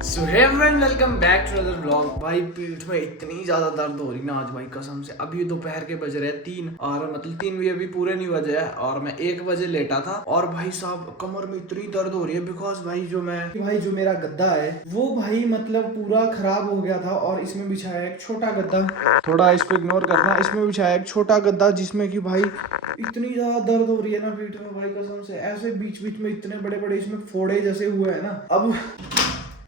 So hey friend, welcome back to other vlog. भाई पीठ में इतनी ज्यादा दर्द हो रही ना आज भाई कसम से। अभी दोपहर के बज रहे हैं 3 और मतलब 3 भी अभी पूरे नहीं बजे है और मैं 1 बजे लेटा था और भाई साहब कमर में इतनी दर्द हो रही है बिकॉज भाई जो मेरा गद्दा है वो भाई मतलब पूरा खराब हो गया था और इसमें बिछाया एक छोटा गद्दा। थोड़ा इसको इग्नोर करना। इसमें बिछाया एक छोटा गद्दा जिसमें कि भाई इतनी ज्यादा दर्द हो रही है ना पीठ में भाई कसम से। ऐसे बीच बीच में इतने बड़े बड़े इसमें फोड़े जैसे हुए हैं ना।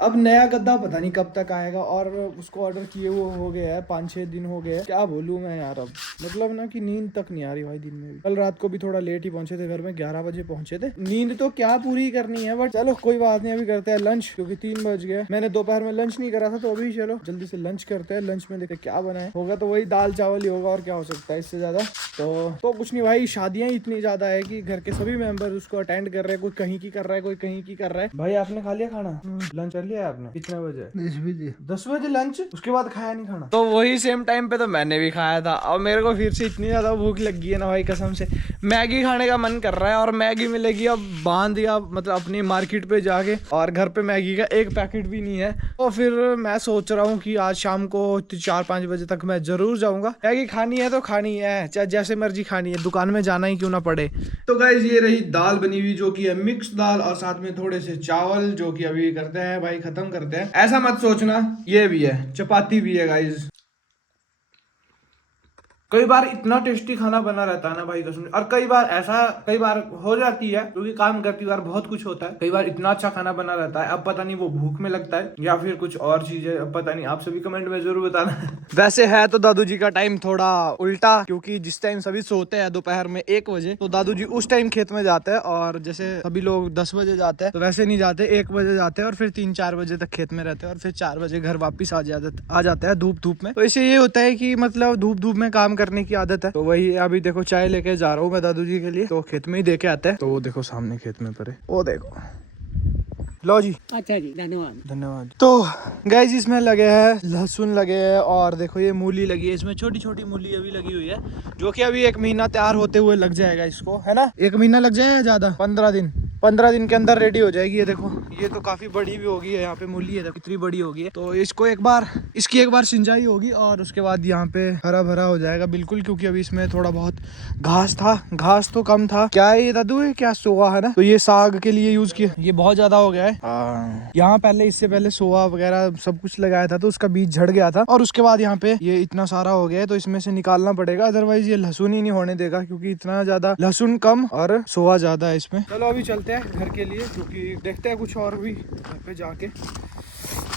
अब नया गद्दा पता नहीं कब तक आएगा और उसको ऑर्डर किए वो हो गया है 5-6 दिन हो गए हैं। क्या बोलूं मैं यार, अब मतलब ना कि नींद तक नहीं आ रही भाई दिन में भी। कल रात को भी थोड़ा लेट ही पहुंचे थे घर में, 11 बजे पहुंचे थे। नींद तो क्या पूरी करनी है, बट चलो कोई बात नहीं। अभी करते हैं लंच क्योंकि 3 बज गए। मैंने दोपहर में लंच नहीं करा था तो अभी चलो जल्दी से लंच करते हैं। लंच में देखते क्या बनाए, होगा तो वही दाल चावल ही होगा और क्या हो सकता है इससे ज्यादा। तो कुछ नहीं भाई, शादियां इतनी ज्यादा है कि घर के सभी मेंबर उसको अटेंड कर रहे हैं। कोई कहीं की कर रहा है, कोई कहीं की कर रहा है। भाई आपने खा लिया खाना? लंच कर लिया आपने? कितने बजे? 10 बजे लंच, उसके बाद खाया नहीं खाना? तो वही सेम टाइम पे तो मैंने भी खाया था। और मेरे को फिर से इतनी ज्यादा भूख लगी है ना भाई कसम से। मैगी खाने का मन कर रहा है और मैगी मिलेगी अब बांध या मतलब अपनी मार्केट पे जाके, और घर पे मैगी का एक पैकेट भी नहीं है। तो फिर मैं सोच रहा हूँ कि आज शाम को 4-5 बजे तक मैं जरूर जाऊंगा। मैगी खानी है तो खानी है, चाहे जैसे मर्जी खानी है, दुकान में जाना ही क्यों ना पड़े। तो गाइस ये रही दाल बनी हुई जो कि है मिक्स दाल और साथ में थोड़े से चावल जो कि अभी करते हैं भाई, खत्म करते हैं। ऐसा मत सोचना, ये भी है, चपाती भी है गाइस। कई बार इतना टेस्टी खाना बना रहता है ना भाई कसम। और कई बार हो जाती है क्योंकि काम करती बार बहुत कुछ होता है। कई बार इतना अच्छा खाना बना रहता है, अब पता नहीं वो भूख में लगता है या फिर कुछ और चीज है, अब पता नहीं। आप सभी कमेंट में जरूर बताना। वैसे है तो दादू जी का टाइम थोड़ा उल्टा, क्योंकि जिस टाइम सभी सोते हैं दोपहर में 1 बजे, तो दादू जी उस टाइम खेत में जाते हैं। और जैसे सभी लोग 10 बजे जाते हैं तो वैसे नहीं जाते, 1 बजे जाते हैं और फिर 3-4 बजे तक खेत में रहते हैं और फिर 4 बजे घर वापिस आ जाते हैं धूप में। तो इससे ये होता है कि मतलब धूप में काम करने की आदत है। तो वही अभी देखो चाय लेके जा रहा हूँ मैं दादू जी के लिए, तो खेत में ही देके आते हैं। तो वो देखो सामने खेत में पड़े, वो देखो। लो जी, अच्छा जी, धन्यवाद। तो गाइस इसमें लगे हैं लहसुन लगे हैं और देखो ये मूली लगी है। इसमें छोटी छोटी मूली अभी लगी हुई है जो कि अभी 1 महीना तैयार होते हुए लग जाएगा इसको, है ना? 1 महीना लग जाएगा, ज्यादा 15 दिन के अंदर रेडी हो जाएगी। ये देखो ये तो काफी बड़ी भी होगी है। यहाँ पे मूली है, कितनी बड़ी होगी है। तो इसको इसकी एक बार सिंचाई होगी और उसके बाद यहाँ पे हरा भरा हो जाएगा बिल्कुल, क्योंकि अभी इसमें थोड़ा बहुत घास तो कम था। क्या है ये दादू? है क्या सोआ है ना? तो ये साग के लिए यूज किया, ये बहुत ज्यादा हो गया है। यहाँ इससे पहले सोआ वगैरह सब कुछ लगाया था तो उसका बीज झड़ गया था और उसके बाद यहाँ पे ये इतना सारा हो गया है तो इसमें से निकालना पड़ेगा, अदरवाइज ये लहसुन ही नहीं होने देगा, क्योंकि इतना ज्यादा लहसुन कम और सोआ ज्यादा है इसमें। चलो अभी चलते हैं घर के लिए, क्योंकि देखते हैं कुछ और भी घर पे जाके।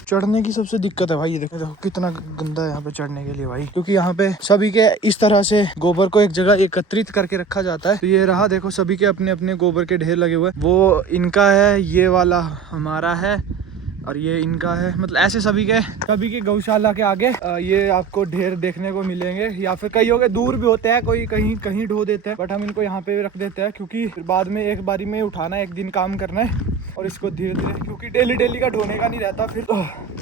चढ़ने की सबसे दिक्कत है भाई, ये देखो कितना गंदा है यहाँ पे चढ़ने के लिए भाई, क्योंकि यहाँ पे सभी के इस तरह से गोबर को एक जगह एकत्रित करके रखा जाता है। तो ये रहा देखो, सभी के अपने अपने गोबर के ढेर लगे हुए हैं। वो इनका है, ये वाला हमारा है और ये इनका है। मतलब ऐसे सभी के गौशाला के आगे ये आपको ढेर देखने को मिलेंगे, या फिर कई के दूर भी होते हैं, कोई कहीं ढो देते हैं, बट हम इनको यहाँ पे रख देते हैं क्योंकि फिर बाद में एक बारी में उठाना है, एक दिन काम करना है और इसको धीरे धीरे, क्योंकि डेली का ढोने का नहीं रहता। फिर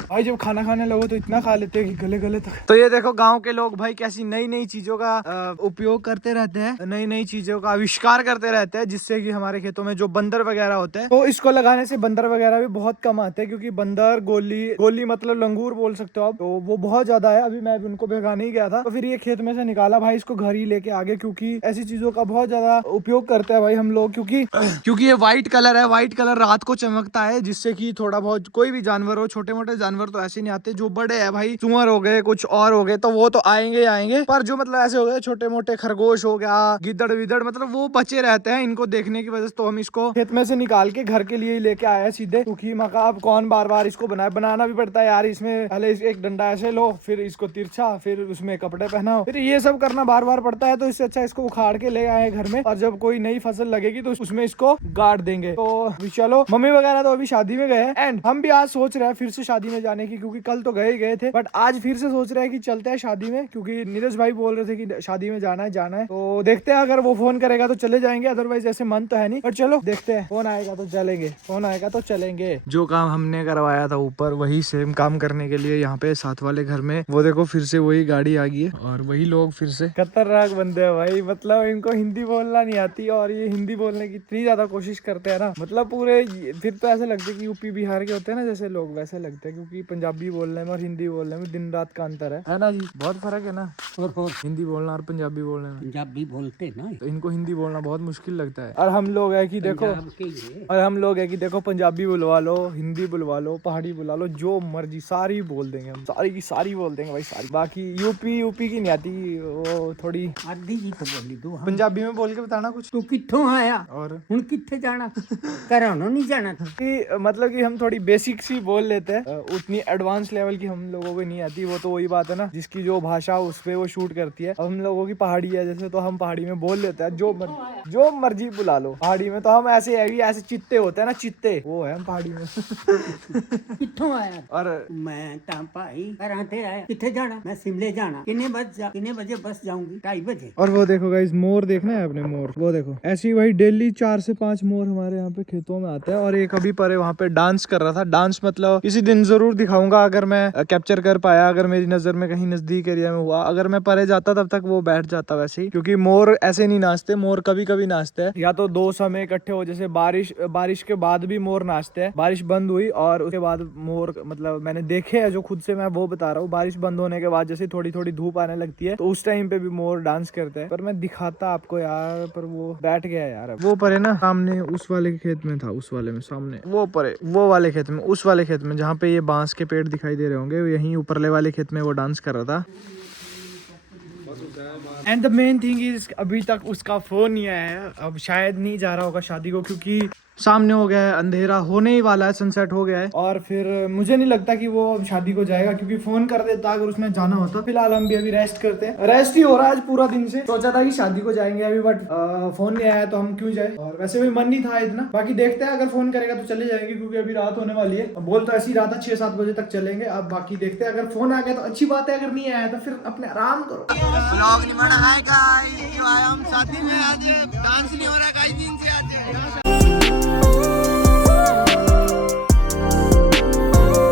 भाई जब खाना खाने लगो तो इतना खा लेते हैं कि गले तक। तो ये देखो गांव के लोग भाई कैसी नई चीजों का उपयोग करते रहते हैं, नई चीजों का आविष्कार करते रहते हैं, जिससे कि हमारे खेतों में जो बंदर वगैरह होते हैं, तो इसको लगाने से बंदर वगैरह भी बहुत कम आते हैं। क्योंकि बंदर गोली मतलब लंगूर बोल सकते हो आप, तो वो बहुत ज्यादा है। अभी मैं भी उनको भगाने ही गया था तो फिर ये खेत में से निकाला भाई, इसको घर ही लेके आगे, क्योंकि ऐसी चीजों का बहुत ज्यादा उपयोग करते हैं भाई हम लोग। क्योंकि ये व्हाइट कलर है, व्हाइट कलर रात को चमकता है, जिससे कि थोड़ा बहुत कोई भी जानवर हो, छोटे मोटे जानवर तो ऐसे नहीं आते, जो बड़े हैं भाई, सुअर हो गए, कुछ और हो गए, तो वो तो आएंगे, पर जो मतलब ऐसे हो गए छोटे मोटे, खरगोश हो गया, गिद्दड़ विदड़, मतलब वो बचे रहते हैं इनको देखने की वजह से। तो हम इसको खेत में से निकाल के घर के लिए ही लेके आए सीधे, क्योंकि अब कौन बार इसको बनाना भी पड़ता है यार। इसमें पहले एक डंडा ऐसे लो, फिर इसको तिरछा, फिर उसमें कपड़े पहनाओ, फिर ये सब करना बार पड़ता है। तो इससे अच्छा इसको उखाड़ के ले आए घर में, और जब कोई नई फसल लगेगी तो उसमें इसको गाड़ देंगे। तो चलो, मम्मी वगैरह तो अभी शादी में गए हैं एंड हम भी आज सोच रहे हैं फिर से शादी में जाने की, क्योंकि कल तो गए थे, बट आज फिर से सोच रहे हैं कि चलते हैं शादी में, क्योंकि नीरज भाई बोल रहे थे कि शादी में जाना है। तो देखते हैं, अगर वो फोन करेगा तो चले जाएंगे, अदरवाइज ऐसे मन तो है नहीं, पर चलो देखते हैं। फोन आएगा तो चलेंगे। जो काम हमने करवाया था ऊपर, वही सेम काम करने के लिए यहाँ पे साथ वाले घर में, वो देखो फिर से वही गाड़ी आ गई है और वही लोग फिर से खतरनाक बंदे हैं भाई। मतलब इनको हिंदी बोलना नहीं आती और ये हिंदी बोलने की इतनी ज्यादा कोशिश करते हैं ना, मतलब पूरे फिर तो ऐसा लगता है कि यूपी बिहार के होते हैं ना जैसे लोग, वैसे लगते हैं, क्योंकि पंजाबी बोलने में और हिंदी बोलने में दिन रात का अंतर है ना जी, बहुत फर्क है ना। और हिंदी बोलना और पंजाबी बोलने में, पंजाबी बोलते ना, तो इनको हिंदी बोलना बहुत मुश्किल लगता है। और हम लोग है कि देखो, पंजाब के ये और हम लोग है कि देखो पंजाबी बुलवा लो, हिंदी बुलवा लो, पहाड़ी बुला लो, जो मर्जी सारी बोल देंगे हम, सारी की सारी बोल देंगे भाई, सारी। बाकी यूपी की नहीं आती, वो थोड़ी आधी जी तो बोली तू। हम पंजाबी में बोल के बताना कुछ। तू कित्थों आया और हुण कित्थे जाना, घरों नहीं जाना। कि मतलब कि हम थोड़ी बेसिक सी बोल लेते हैं, उतनी एडवांस लेवल की हम लोगों को नहीं आती। वो तो वही बात है ना, जिसकी जो भाषा उस पे वो शूट करती है। अब हम लोगों की पहाड़ी है जैसे, तो हम पहाड़ी में बोल लेते हैं जो मर्जी बुला लो। पहाड़ी में तो हम ऐसे है, ऐसे चित्ते होते हैं ना, चित्ते, वो है हम पहाड़ी में। कित्थों आया? और मैं तां भाई घरां ते आया। कित्थे जाना? मैं शिमले जाना। कितने बजे बस जाऊंगी? 2:30 बजे। और वो देखो गाइस, मोर देखना है आपने, मोर वो देखो। ऐसे ही भाई डेली 4 से 5 मोर हमारे यहाँ पे खेतों में आते हैं। और एक अभी परे वहाँ पे डांस कर रहा था। डांस मतलब किसी दिन जरूर दिखाऊंगा, अगर मैं कैप्चर कर पाया, अगर मेरी नजर में कहीं नजदीक एरिया में हुआ। अगर मैं परे जाता तब तक वो बैठ जाता वैसे ही, क्योंकि मोर ऐसे नहीं नाचते। मोर कभी कभी नाचते हैं, या तो 2 समय इकट्ठे हो, जैसे बारिश के बाद भी मोर नाचते हैं। बारिश बंद हुई और उसके बाद मोर, मतलब मैंने देखे है जो खुद से मैं वो बता रहा हूँ। बारिश बंद होने के बाद जैसे थोड़ी थोड़ी धूप आने लगती है, तो उस टाइम पे भी मोर डांस करते हैं। पर मैं दिखाता आपको यार, पर वो बैठ गया यार। वो परे ना सामने उस वाले खेत में था, उस वाले में सामने, वो परे वो वाले खेत में, उस वाले खेत में जहाँ पे ये बांस के पेड़ दिखाई दे रहे होंगे, यहीं ऊपरले वाले खेत में वो डांस कर रहा था। And the main thing is, अभी तक उसका फोन नहीं आया है। अब शायद नहीं जा रहा होगा शादी को, क्योंकि सामने हो गया है, अंधेरा होने ही वाला है, सनसेट हो गया है। और फिर मुझे नहीं लगता कि वो अब शादी को जाएगा, क्योंकि फोन कर देता अगर उसने जाना होता। फिलहाल हम भी अभी रेस्ट करते हैं, रेस्ट ही हो रहा है आज पूरा दिन से। सोचा था कि शादी को जाएंगे अभी, बट फोन नहीं आया तो हम क्यों जाए। और वैसे भी मन नहीं था इतना। बाकी देखते हैं, अगर फोन करेगा तो चले जाएंगे, क्योंकि अभी रात होने वाली है। बोल तो ऐसी ही रहा था 6-7 बजे तक चलेंगे। अब बाकी देखते हैं, अगर फोन आ गया तो अच्छी बात है, अगर नहीं आया तो फिर अपने आराम करो। ब्लॉग नहीं बना है गाइस, जो आया हम शादी में, आज डांस नहीं हो रहा गाइस।